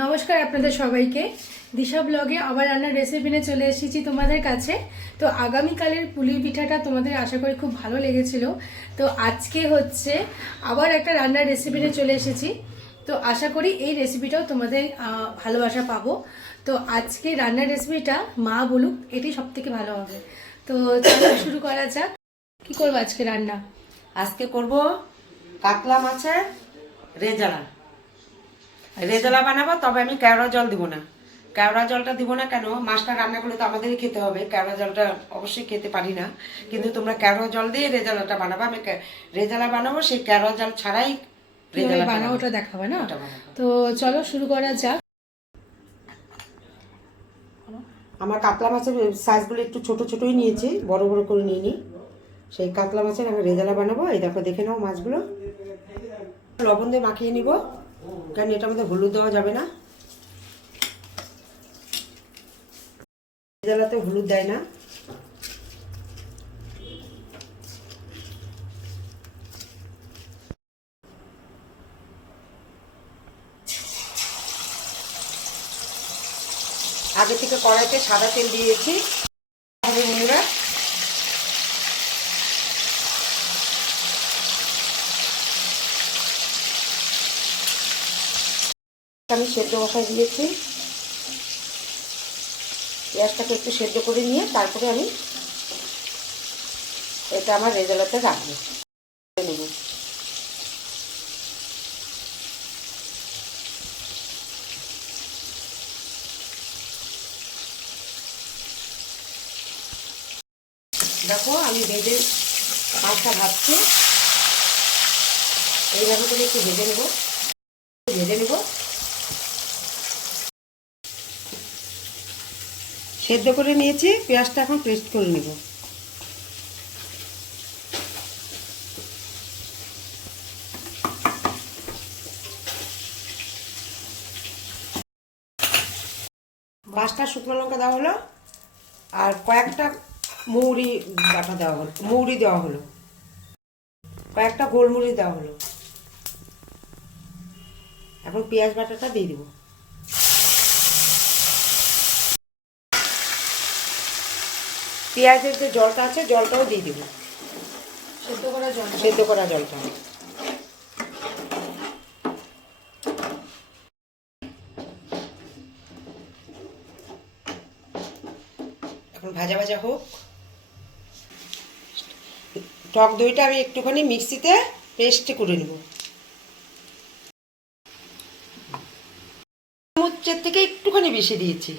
নমস্কার আপনাদের সবাইকে। দিশা ব্লগে আবার রান্নার রেসিপি নিয়ে চলে এসেছি তোমাদের কাছে। তো আগামীকালের পুলি পিঠাটা তোমাদের আশা করি খুব ভালো লেগেছিল। তো আজকে হচ্ছে আবার একটা রান্নার রেসিপি নিয়ে চলে এসেছি। তো আশা করি এই রেসিপিটাও তোমাদের ভালোবাসা পাবো। তো আজকে রান্নার রেসিপিটা মা বলুক, এটি সব থেকে ভালো হবে। তো চলো শুরু করা যাক। কি করব আজকে রান্না? আজকে করব কাতলা মাছের রেজালা। রেজালা বানাবো তবে আমি কেওড়া জল দিব না। কেওড়া জলটা দিব না কেন? মাছটা রান্না করলে তো আমাদেরই খেতে হবে। কেওড়া জলটা অবশ্যই খেতে পারি না। কিন্তু তোমরা কেওড়া জল দিয়ে রেজালাটা বানাবো। আমি রেজালা বানাবো সেই কেওড়া জল ছাড়াই রেজালা বানাবো ওটা দেখাবে না? ওটা তো চলো শুরু করা যাক। আমার কাতলা মাছের সাইজগুলো একটু ছোট ছোটই নিয়েছি বড় বড় করে নিয়ে নিই। সেই কাতলা মাছের আমি রেজালা বানাবো। এই দেখো দেখে নাও মাছগুলো। লবণ দিয়ে মাখিয়ে নিব। কারণ এটার মধ্যে হলুদ দেওয়া যাবে না? রেজালাতে হলুদ দেয় না। আগে থেকে কড়াইতে সাদা তেল দিয়েছি হবে বন্ধুরা আমি সেদ্ধ বসায় দিয়েছি। পেঁয়াজটাকে একটু সেদ্ধ করে নিয়ে তারপরে আমি এটা আমার রেজালাতে রাখব। নেব। দেখো আমি ভেজে মাছটা ভাজছি। এইভাবে করে একটু ভেজে নেব। ভেজে নেব। সেদ্ধ করে নিয়েছি, পেঁয়াজটা এখন পেস্ট করে নেব। পাঁচটা শুকনো লঙ্কা দেওয়া হলো, আর কয়েকটা মৌরি বাটা দেওয়া হলো, মৌরি দেওয়া হলো। কয়েকটা গোলমরিচ দেওয়া হলো। এখন পেঁয়াজ বাটাটা দিয়ে দিব। পেঁয়াজের যে জলটা আছে জলটাও দিয়ে দিব। সেদ্ধ করা জল। সেদ্ধ করা জলটা। এখন ভাজা ভাজা হোক। টক দইটা আমি একটুখানি মিক্সিতে পেস্ট করে নেব। চামচের থেকে একটুখানি বেশি দিয়েছি।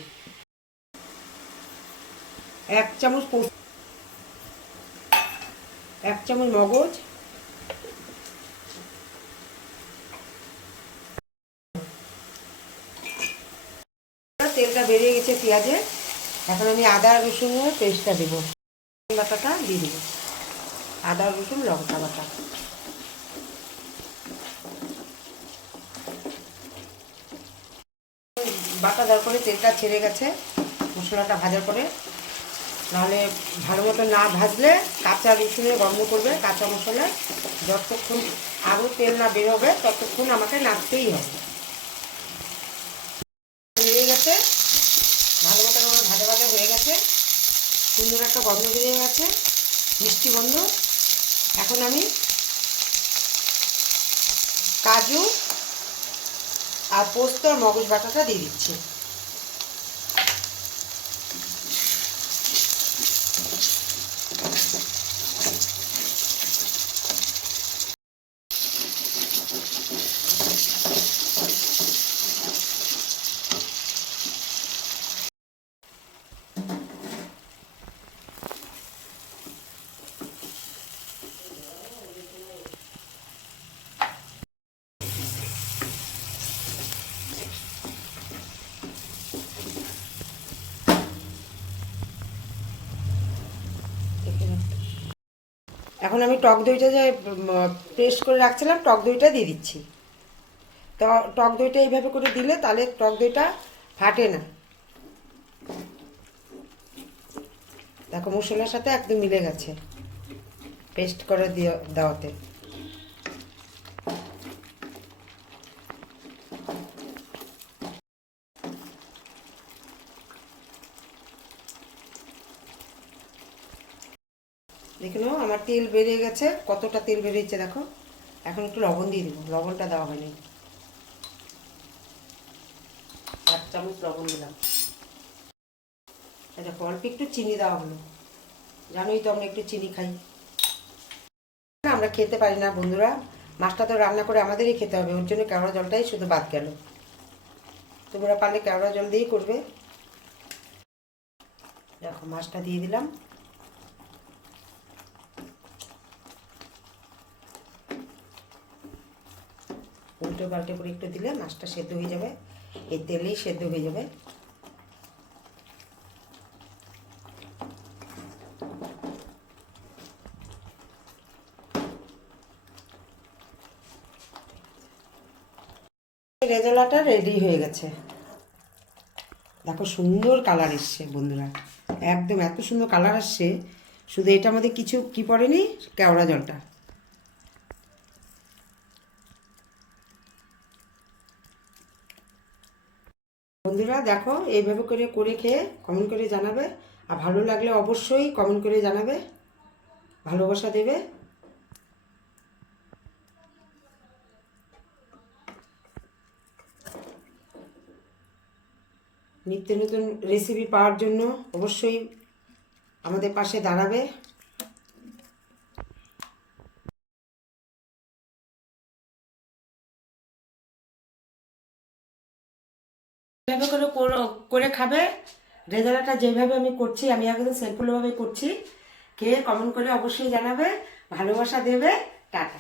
এক চামচ এক চামচ মগজ, তেলটা বেরিয়ে গেছে পেঁয়াজে। এখন আমি আদা রসুনের পেস্টটা দেবো। বাটাটা দিয়ে দেবো। আদা, রসুন, লঙ্কা বাটা। বাটা দেওয়ার পরে তেলটা ছেড়ে গেছে। মশলাটা ভাজার পরে নাহলে ভালো মতো না ভাজলে কাঁচা রসুনে গন্ধ করবে, কাঁচা মশলা। যতক্ষণ আরও তেল না বের হবে ততক্ষণ আমাকে নাড়তেই হবে। হয়ে গেছে। ভালো মতো আমার ভাজা ভাজা হয়ে গেছে। সুন্দর একটা গন্ধ বেরিয়ে গেছে। মিষ্টি গন্ধ। এখন আমি কাজু আর পোস্ত আর মগজ বাটাটা দিয়ে দিচ্ছি। এখন আমি টক দইটা যে পেস্ট করে রাখছিলাম, টক দইটা দিয়ে দিচ্ছি। তো টক দইটা এইভাবে করে দিলে তাহলে টক দইটা ফাটে না। দেখো মশলার সাথে একদম মিলে গেছে। পেস্ট করে দিয়ে দেওয়াতে। দেখে নাও, আমার তেল বেরিয়ে গেছে। কতটা তেল বেরিয়েছে দেখো। এখন একটু লবণ দিয়ে দেবো। লবণটা দেওয়া হয়নি। এক চামচ লবণ দিলাম। দেখো, অল্প একটু চিনি দেওয়া হলো। জানোই তো আমরা একটু চিনি খাই। আমরা খেতে পারি না বন্ধুরা। মাছটা তো রান্না করে আমাদেরই খেতে হবে। ওর জন্য কেওড়া জলটাই শুধু বাদ গেল। তোমরা পারলে কেওড়া জল দিয়েই করবে। দেখো, মাছটা দিয়ে দিলাম। উল্টো পাল্টে করে একটু দিলে মাছটা সেদ্ধ হয়ে যাবে। এই তেলেই সেদ্ধ হয়ে যাবে। রেজালাটা রেডি হয়ে গেছে। দেখো সুন্দর কালার এসছে বন্ধুরা। একদম এত সুন্দর কালার আসছে। শুধু এটা আমাদের কিছু কি পড়েনি? কেওড়া জলটা। বন্ধুরা, দেখো, এইভাবে করে করে খেয়ে কমেন্ট করে জানাবে। আর ভালো লাগলে অবশ্যই কমেন্ট করে জানাবে। ভালোবাসা দেবে। নিত্য নতুন রেসিপি পাওয়ার জন্য অবশ্যই আমাদের পাশে দাঁড়াবে। এভাবে করে করে খাবে, রেজাল্টটা যেভাবে আমি করছি, আমি একদম সেলফুলভাবে করছি। খেয়ে কমেন্ট করে অবশ্যই জানাবে, ভালোবাসা দেবে, টাটা।